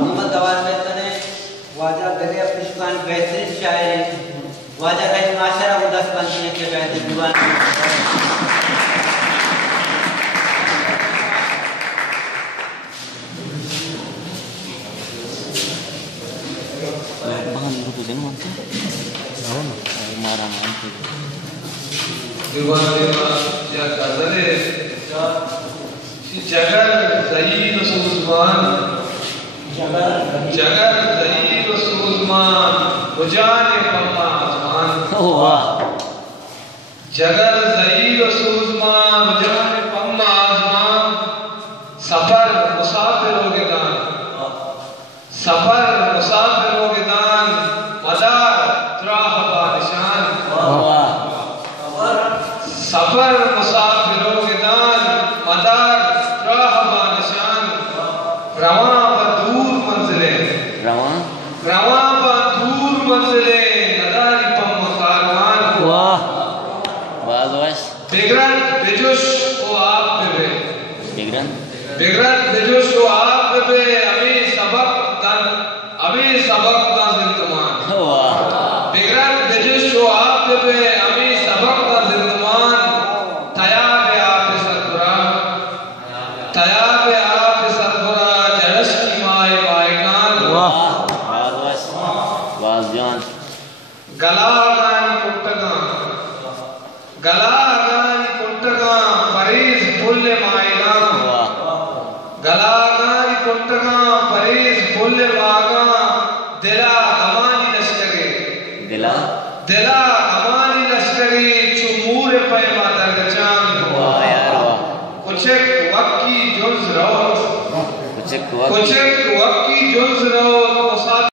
محمد دوار بیتنے واجہ دگے اپنی شکان بہترین شاعری واجہ رہی معاشرہ کو 10 پنچنے کے بہتر دیوان جگر ضعیف سوزمان جگر ضعیف سوزمان رجان پما آسمان جگر ضعیف سوزمان رجان پما آسمان سفر مسافروں کے دان سفر مسافروں کے دان مدار تراہ بانشان سفر مسافروں کے دان مدار تراہ بانشان رواں پر دور منزلیں رواں پر دور منزلیں نداری پم کاروان کو بگرن بجوش کو آپ بے بگرن بجوش کو آپ بے ابھی سبق دا زندمان بگرن بجوش کو آپ بے ابھی سبق دا زندمان تیاب آپ سربراہ جڑش کی مائے بائیگان گلا آگانی کنٹگاں پریز بھول مائیگان گلا آگانی کنٹگاں پریز بھول مائیگان دلا امانی لشکری چمور پیما درگچان کچھک وقی جنز رو